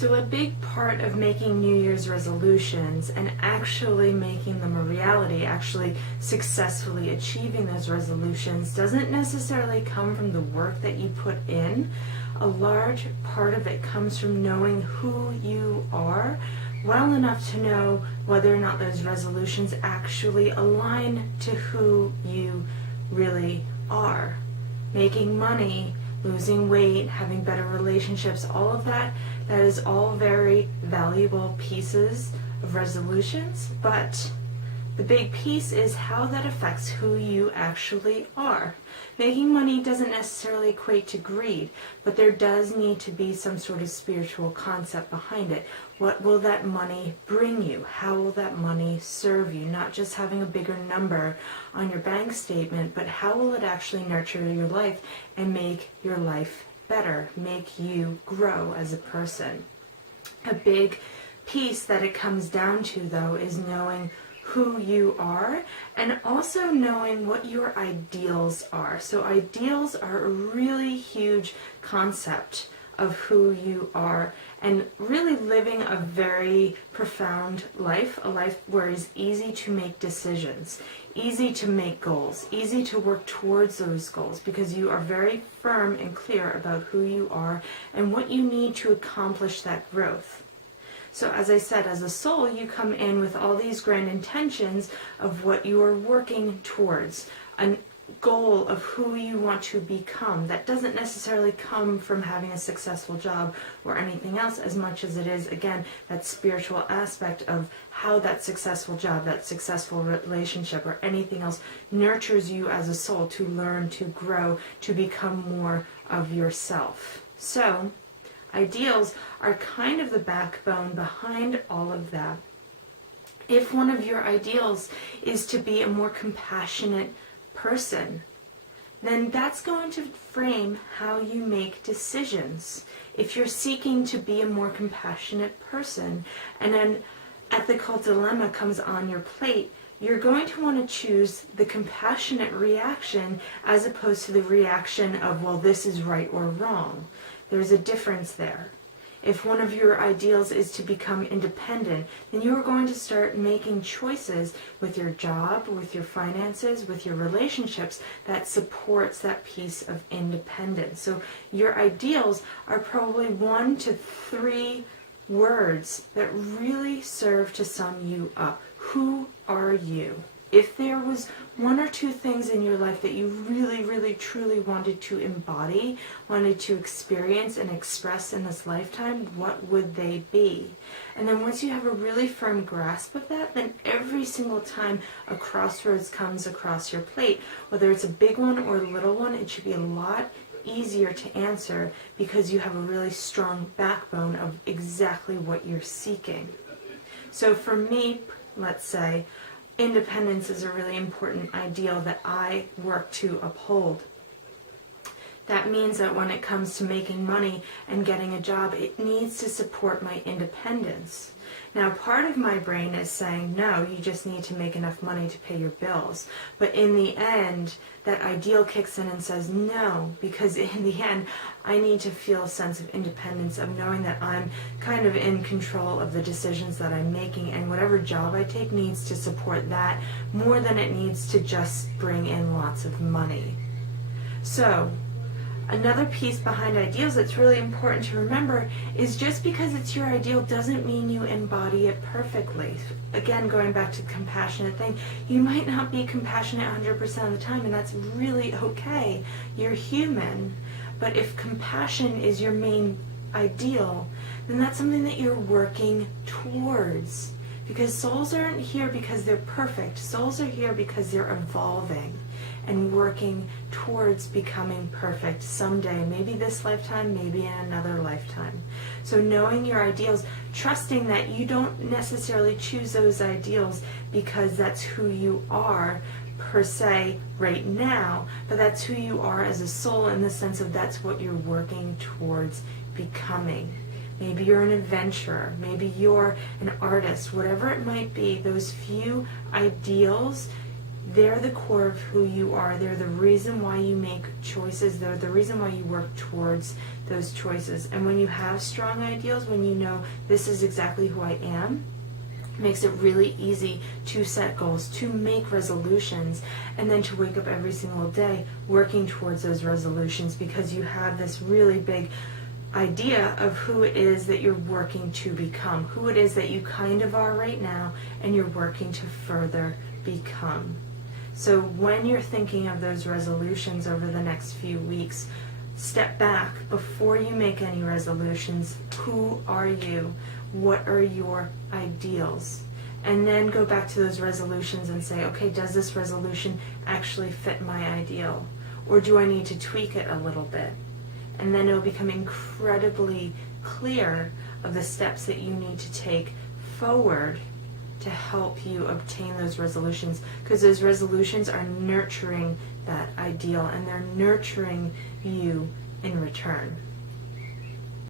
So a big part of making New Year's resolutions and actually making them a reality, actually successfully achieving those resolutions, doesn't necessarily come from the work that you put in. A large part of it comes from knowing who you are well enough to know whether or not those resolutions actually align to who you really are. Making money, losing weight, having better relationships, all of that, that is all very valuable pieces of resolutions, but the big piece is how that affects who you actually are. Making money doesn't necessarily equate to greed, but there does need to be some sort of spiritual concept behind it. What will that money bring you? How will that money serve you? Not just having a bigger number on your bank statement, but how will it actually nurture your life and make your life better, make you grow as a person? A big piece that it comes down to, though, is knowing who you are and also knowing what your ideals are. So ideals are a really huge concept of who you are, and really living a very profound life, a life where it's easy to make decisions, easy to make goals, easy to work towards those goals, because you are very firm and clear about who you are and what you need to accomplish that growth. So as I said, as a soul, you come in with all these grand intentions of what you are working towards, a goal of who you want to become. That doesn't necessarily come from having a successful job or anything else, as much as it is, again, that spiritual aspect of how that successful job, that successful relationship, or anything else nurtures you as a soul to learn, to grow, to become more of yourself. So ideals are kind of the backbone behind all of that. If one of your ideals is to be a more compassionate person, then that's going to frame how you make decisions. If you're seeking to be a more compassionate person and an ethical dilemma comes on your plate, you're going to want to choose the compassionate reaction as opposed to the reaction of, well, this is right or wrong. There's a difference there. If one of your ideals is to become independent, then you are going to start making choices with your job, with your finances, with your relationships that supports that piece of independence. So your ideals are probably 1 to 3 words that really serve to sum you up. Who are you? If there was 1 or 2 things in your life that you really, really, truly wanted to embody, wanted to experience and express in this lifetime, what would they be? And then once you have a really firm grasp of that, then every single time a crossroads comes across your plate, whether it's a big one or a little one, it should be a lot easier to answer because you have a really strong backbone of exactly what you're seeking. So for me, let's say, independence is a really important ideal that I work to uphold. That means that when it comes to making money and getting a job, it needs to support my independence. Now, part of my brain is saying, no, you just need to make enough money to pay your bills. But in the end, that ideal kicks in and says, no, because in the end, I need to feel a sense of independence, of knowing that I'm kind of in control of the decisions that I'm making, and whatever job I take needs to support that more than it needs to just bring in lots of money. So, another piece behind ideals that's really important to remember is just because it's your ideal doesn't mean you embody it perfectly. Again, going back to the compassionate thing, you might not be compassionate 100% of the time, and that's really okay. You're human. But if compassion is your main ideal, then that's something that you're working towards. Because souls aren't here because they're perfect. Souls are here because they're evolving and working towards becoming perfect someday, maybe this lifetime, maybe in another lifetime. So knowing your ideals, trusting that you don't necessarily choose those ideals because that's who you are per se right now, but that's who you are as a soul in the sense of that's what you're working towards becoming. Maybe you're an adventurer, maybe you're an artist, whatever it might be, those few ideals They're the core of who you are. They're the reason why you make choices. They're the reason why you work towards those choices. And when you have strong ideals, when you know this is exactly who I am, it makes it really easy to set goals, to make resolutions, and then to wake up every single day working towards those resolutions, because you have this really big idea of who it is that you're working to become, who it is that you kind of are right now, and you're working to further become. So when you're thinking of those resolutions over the next few weeks, step back before you make any resolutions. Who are you? What are your ideals? And then go back to those resolutions and say, okay, does this resolution actually fit my ideal? Or do I need to tweak it a little bit? And then it'll become incredibly clear of the steps that you need to take forward to help you obtain those resolutions, because those resolutions are nurturing that ideal, and they're nurturing you in return.